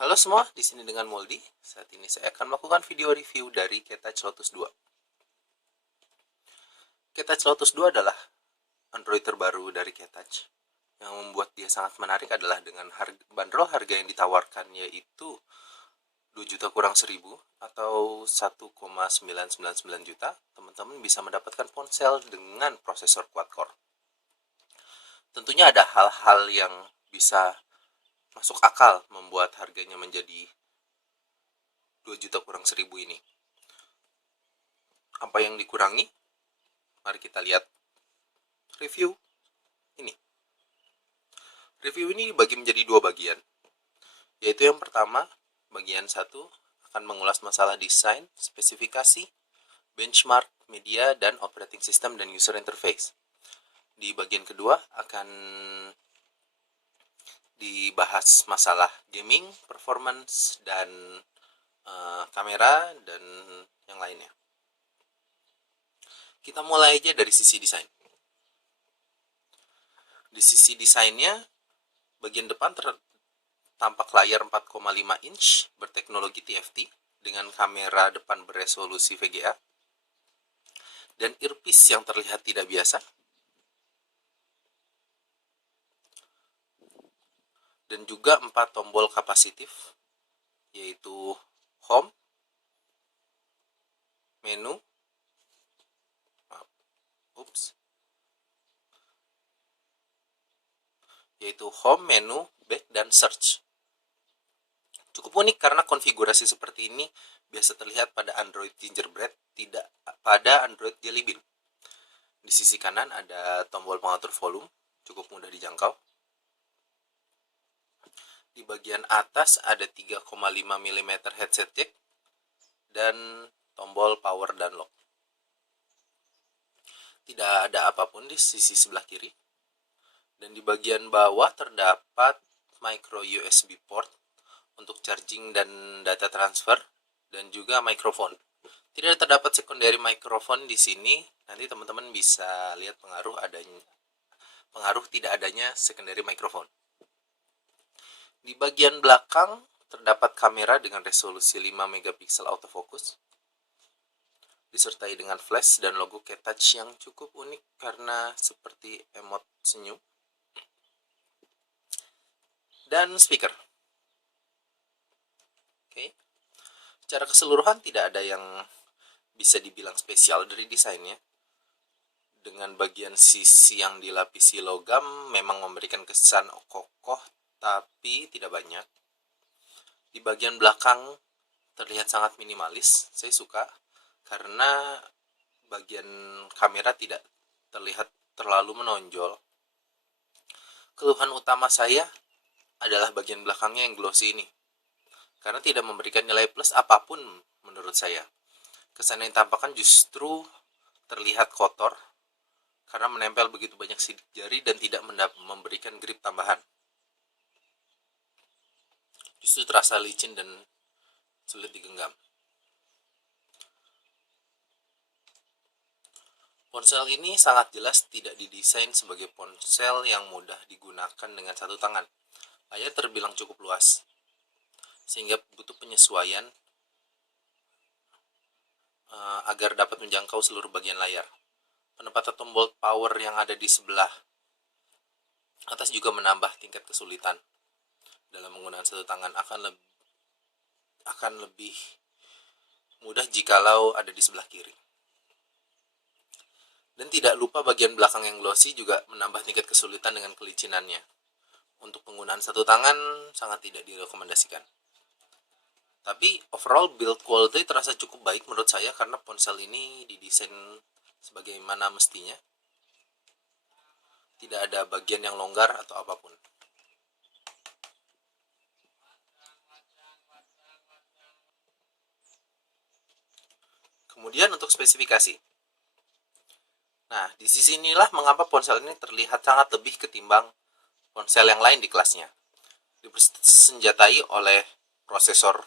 Halo semua, di sini dengan Moldi. Saat ini saya akan melakukan video review dari Ketouch Lotus 2. Ketouch Lotus 2 adalah Android terbaru dari Ketouch. Yang membuat dia sangat menarik adalah dengan bandrol harga yang ditawarkan, yaitu 2 juta kurang 1000 atau 1,999 juta. Teman-teman bisa mendapatkan ponsel dengan prosesor quad-core. Tentunya ada hal-hal yang bisa masuk akal membuat harganya menjadi 2 juta kurang 1000 ini. Apa yang dikurangi? Mari kita lihat review ini. Review ini dibagi menjadi dua bagian, yaitu yang pertama, bagian 1 akan mengulas masalah desain, spesifikasi, benchmark, media, dan operating system dan user interface. Di bagian kedua akan dibahas masalah gaming, performance, dan kamera, dan yang lainnya. Kita mulai aja dari sisi desain. Di sisi desainnya, bagian depan tampak layar 4,5 inch berteknologi TFT dengan kamera depan beresolusi VGA dan earpiece yang terlihat tidak biasa, dan juga 4 tombol kapasitif, yaitu home, menu, back, dan search. Cukup unik karena konfigurasi seperti ini biasa terlihat pada Android Gingerbread, tidak pada Android Jelly Bean. Di sisi kanan ada tombol pengatur volume, cukup mudah dijangkau. Di bagian atas ada 3,5 mm headset jack dan tombol power dan lock. Tidak ada apapun di sisi sebelah kiri. Dan di bagian bawah terdapat micro USB port untuk charging dan data transfer, dan juga mikrofon. Tidak terdapat secondary mikrofon di sini. Nanti teman-teman bisa lihat pengaruh tidak adanya secondary mikrofon. Di bagian belakang terdapat kamera dengan resolusi 5 megapiksel autofocus, disertai dengan flash dan logo Ketouch yang cukup unik karena seperti emot senyum, dan speaker. Oke. Secara keseluruhan tidak ada yang bisa dibilang spesial dari desainnya. Dengan bagian sisi yang dilapisi logam memang memberikan kesan kokoh, tapi tidak banyak. Di bagian belakang terlihat sangat minimalis. Saya suka karena bagian kamera tidak terlihat terlalu menonjol. Keluhan utama saya adalah bagian belakangnya yang glossy ini, karena tidak memberikan nilai plus apapun menurut saya. Kesan yang ditampakkan justru terlihat kotor karena menempel begitu banyak sidik jari dan tidak memberikan grip tambahan. Justru terasa licin dan sulit digenggam. Ponsel ini sangat jelas tidak didesain sebagai ponsel yang mudah digunakan dengan satu tangan. Layar terbilang cukup luas, sehingga butuh penyesuaian agar dapat menjangkau seluruh bagian layar. Penempatan tombol power yang ada di sebelah atas juga menambah tingkat kesulitan dalam menggunakan satu tangan. Akan lebih mudah jikalau ada di sebelah kiri. Dan tidak lupa bagian belakang yang glossy juga menambah tingkat kesulitan dengan kelicinannya. Untuk penggunaan satu tangan sangat tidak direkomendasikan. Tapi overall build quality terasa cukup baik menurut saya karena ponsel ini didesain sebagaimana mestinya. Tidak ada bagian yang longgar atau apapun. Kemudian untuk spesifikasi. Nah, di sisi inilah mengapa ponsel ini terlihat sangat lebih ketimbang ponsel yang lain di kelasnya. Dipersenjatai oleh prosesor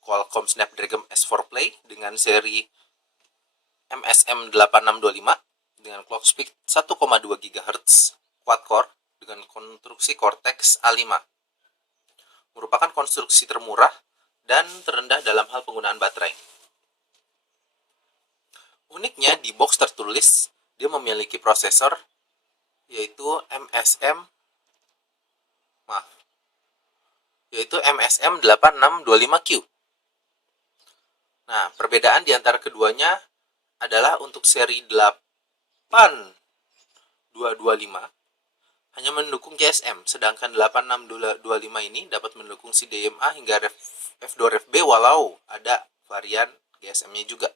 Qualcomm Snapdragon S4 Play dengan seri MSM 8625 dengan clock speed 1,2 GHz quad core dengan konstruksi Cortex A5. merupakan konstruksi termurah dan terendah dalam hal penggunaan baterai. Uniknya, di box tertulis dia memiliki prosesor yaitu MSM 8625Q. Nah, perbedaan di antara keduanya adalah untuk seri 8225 hanya mendukung GSM, sedangkan 8625 ini dapat mendukung CDMA hingga F2FB walau ada varian GSM-nya juga.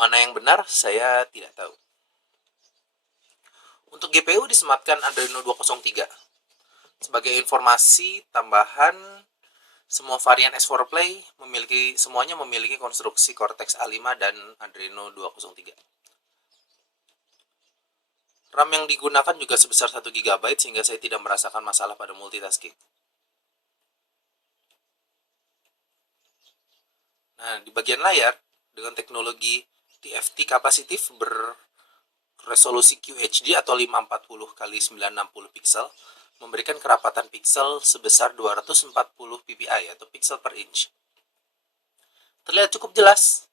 Mana yang benar, saya tidak tahu. Untuk GPU disematkan Adreno 203. Sebagai informasi tambahan, semua varian S4 Play semuanya memiliki konstruksi Cortex A5 dan Adreno 203. RAM yang digunakan juga sebesar 1 GB sehingga saya tidak merasakan masalah pada multitasking. Nah, di bagian layar dengan teknologi TFT kapasitif berresolusi QHD atau 540 x 960 pixel memberikan kerapatan pixel sebesar 240 ppi atau pixel per inch. Terlihat cukup jelas.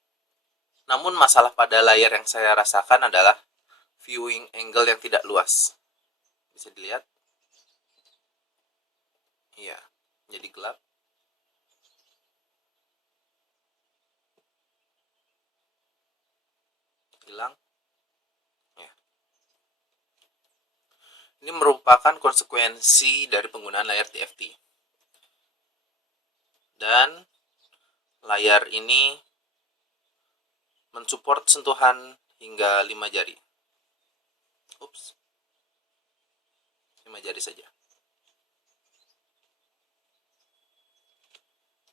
Namun masalah pada layar yang saya rasakan adalah viewing angle yang tidak luas. Bisa dilihat? Iya, jadi gelap. Hilang. Ya. Ini merupakan konsekuensi dari penggunaan layar TFT. Dan layar ini mensupport sentuhan hingga 5 jari. 5 jari saja.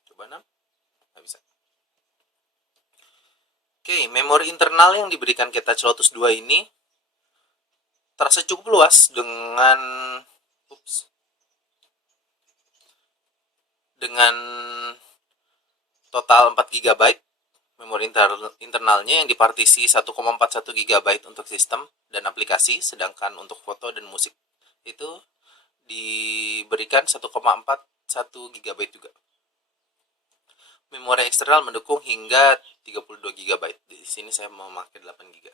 Coba 6. Nggak bisa. Oke, memori internal yang diberikan Ketouch Lotus 2 ini terasa cukup luas dengan total 4 GB memori internalnya yang dipartisi 1,41 GB untuk sistem dan aplikasi, sedangkan untuk foto dan musik itu diberikan 1,41 GB juga. Memori eksternal mendukung hingga 32 GB. Di sini saya memakai 8 GB.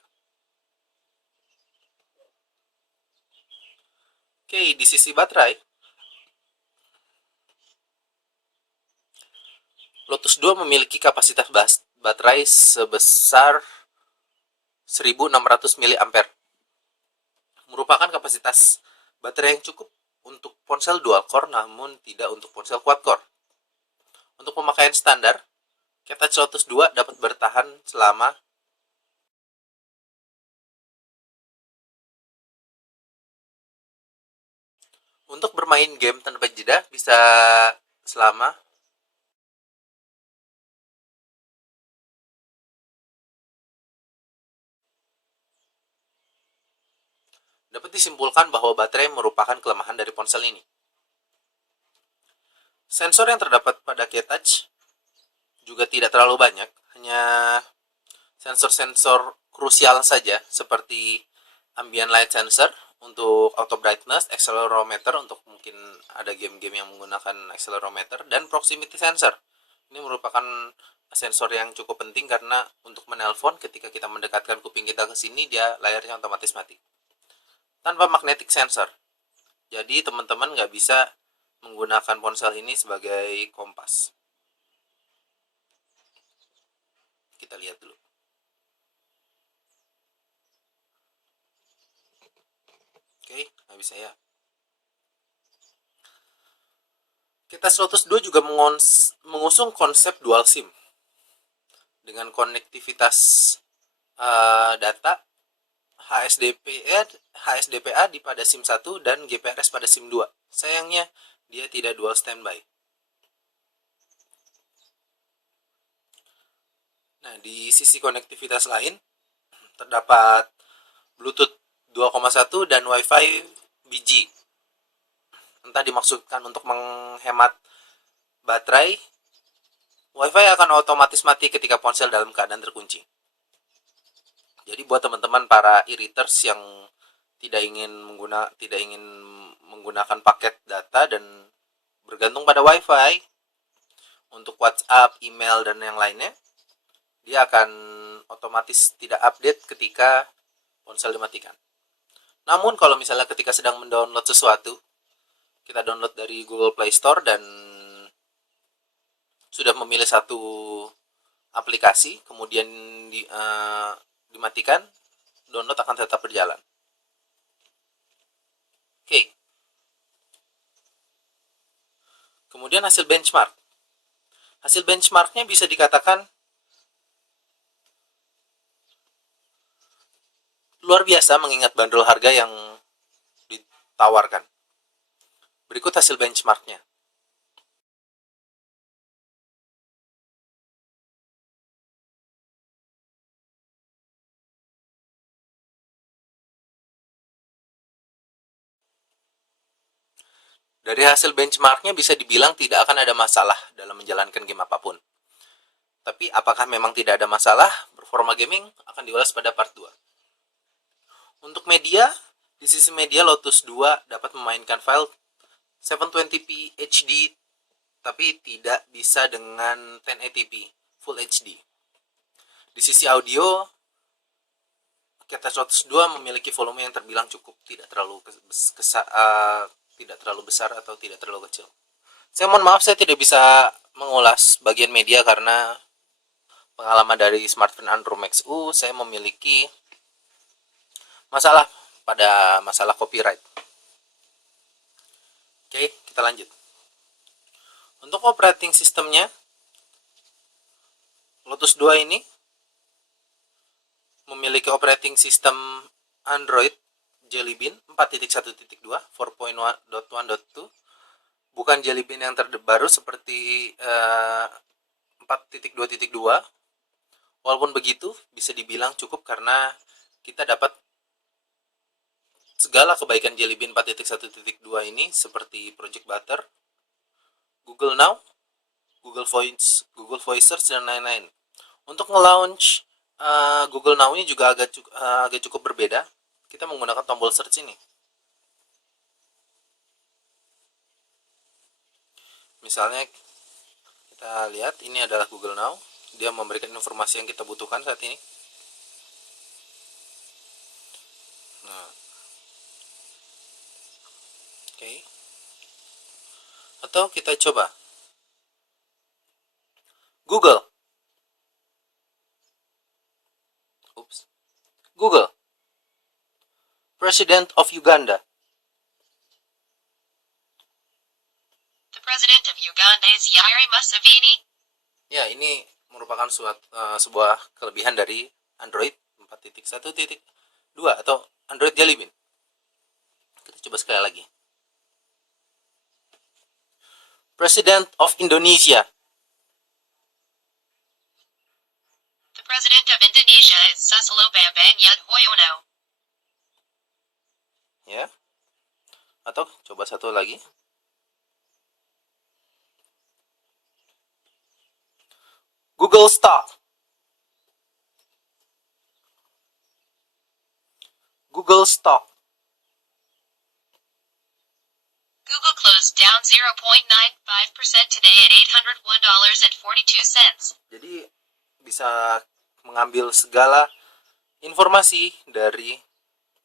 Oke, di sisi baterai, Lotus 2 memiliki kapasitas baterai sebesar 1600 mAh. Merupakan kapasitas baterai yang cukup untuk ponsel dual core namun tidak untuk ponsel quad core. Untuk pemakaian standar, Ketouch Lotus 2 dapat bertahan selama untuk bermain game tanpa jeda bisa selama dapat disimpulkan bahwa baterai merupakan kelemahan dari ponsel ini. Sensor yang terdapat pada Ketouch juga tidak terlalu banyak, hanya sensor-sensor krusial saja seperti ambient light sensor untuk auto brightness, accelerometer untuk mungkin ada game-game yang menggunakan accelerometer, dan proximity sensor. Ini merupakan sensor yang cukup penting karena untuk menelpon ketika kita mendekatkan kuping kita ke sini, dia layarnya otomatis mati. Tanpa magnetic sensor. Jadi teman-teman nggak bisa menggunakan ponsel ini sebagai kompas. Kita lihat dulu. Oke, nggak bisa ya. Ketouch Lotus 2 juga mengusung konsep dual SIM dengan konektivitas data HSDPA pada SIM 1 dan GPRS pada SIM 2. Sayangnya, dia tidak dual standby. Nah, di sisi konektivitas lain, terdapat Bluetooth 2,1 dan Wi-Fi BG. Entah dimaksudkan untuk menghemat baterai, Wi-Fi akan otomatis mati ketika ponsel dalam keadaan terkunci. Jadi buat teman-teman para e-readers yang tidak ingin menggunakan paket data dan bergantung pada WiFi. Untuk WhatsApp, email, dan yang lainnya, dia akan otomatis tidak update ketika ponsel dimatikan. Namun kalau misalnya ketika sedang mendownload sesuatu, kita download dari Google Play Store dan sudah memilih satu aplikasi, kemudian dimatikan, download akan tetap berjalan. Oke. Kemudian hasil benchmark. Hasil benchmarknya bisa dikatakan luar biasa mengingat bandrol harga yang ditawarkan. Berikut hasil benchmarknya. Dari hasil benchmarknya bisa dibilang tidak akan ada masalah dalam menjalankan game apapun. Tapi apakah memang tidak ada masalah? Performa gaming akan diulas pada part 2. Untuk media, di sisi media Lotus 2 dapat memainkan file 720p HD tapi tidak bisa dengan 1080p Full HD. Di sisi audio, Catach Lotus 2 memiliki volume yang terbilang cukup, tidak terlalu besar atau tidak terlalu kecil. Saya mohon maaf saya tidak bisa mengulas bagian media karena pengalaman dari smartphone Android Max U, saya memiliki masalah pada masalah copyright. Oke, kita lanjut. Untuk operating sistemnya, Lotus 2 ini memiliki operating system Android Jelly Bean 4.1.2 4.1.1.2, bukan Jelly Bean yang terbaru seperti 4.2.2. Walaupun begitu, bisa dibilang cukup karena kita dapat segala kebaikan Jelly Bean 4.1.2 ini seperti Project Butter, Google Now, Google Voice Search, dan lain-lain. Untuk nge-launch Google Now ini juga agak cukup berbeda. Kita menggunakan tombol search ini. Misalnya kita lihat ini adalah Google Now. Dia memberikan informasi yang kita butuhkan saat ini. Nah, oke. Atau kita coba Google. Google. President of Uganda. The President of Uganda is Yoweri Museveni. Ya, ini merupakan sebuah kelebihan dari Android 4.1.2 atau Android Jelly Bean. Kita coba sekali lagi. President of Indonesia. The President of Indonesia is Susilo Bambang Yudhoyono. Ya. Atau coba satu lagi. Google Stock. Google Stock. Google closed down 0.95% today at $801.42. Jadi bisa mengambil segala informasi dari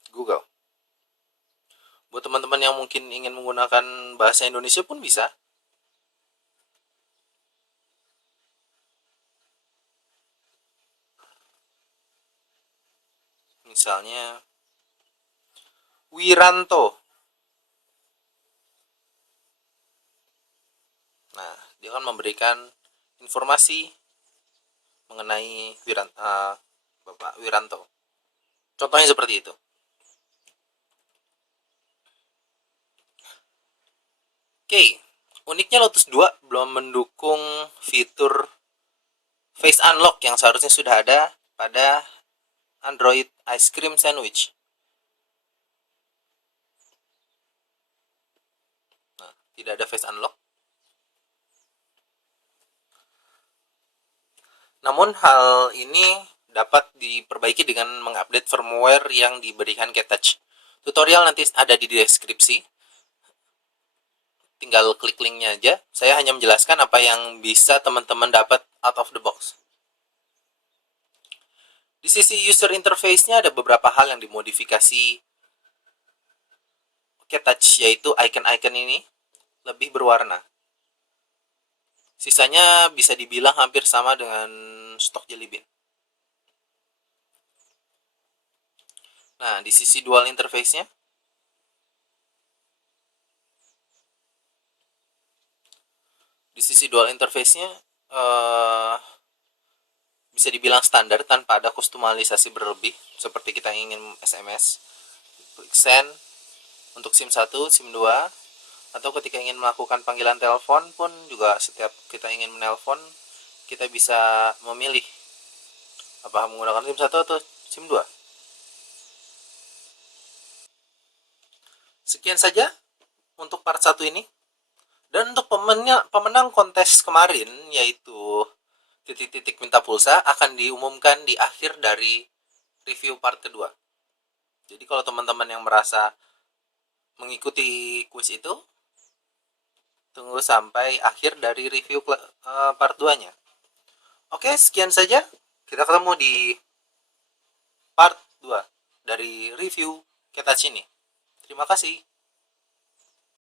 Google. Buat teman-teman yang mungkin ingin menggunakan bahasa Indonesia pun bisa. Misalnya Wiranto. Nah, dia akan memberikan informasi mengenai Bapak Wiranto. Contohnya seperti itu. Oke, uniknya Lotus 2 belum mendukung fitur Face Unlock yang seharusnya sudah ada pada Android Ice Cream Sandwich. Nah, tidak ada Face Unlock. Namun hal ini dapat diperbaiki dengan mengupdate firmware yang diberikan Catach. Tutorial nanti ada di deskripsi. tinggal klik linknya aja. Saya hanya menjelaskan apa yang bisa teman-teman dapat out of the box. Di sisi user interface-nya ada beberapa hal yang dimodifikasi Touch, yaitu icon-icon ini lebih berwarna. Sisanya bisa dibilang hampir sama dengan stok Jelly Bean. Nah, di sisi dual interface-nya, bisa dibilang standar tanpa ada kustomisasi berlebih, seperti kita ingin SMS, klik send untuk SIM 1, SIM 2, atau ketika ingin melakukan panggilan telepon pun juga setiap kita ingin menelpon, kita bisa memilih apakah menggunakan SIM 1 atau SIM 2. Sekian saja untuk part 1 ini. Dan untuk pemenang kontes kemarin, yaitu titik-titik minta pulsa, akan diumumkan di akhir dari review part kedua. Jadi kalau teman-teman yang merasa mengikuti kuis itu, tunggu sampai akhir dari review part 2-nya. Oke, sekian saja. Kita ketemu di part 2 dari review Touch ini. Terima kasih.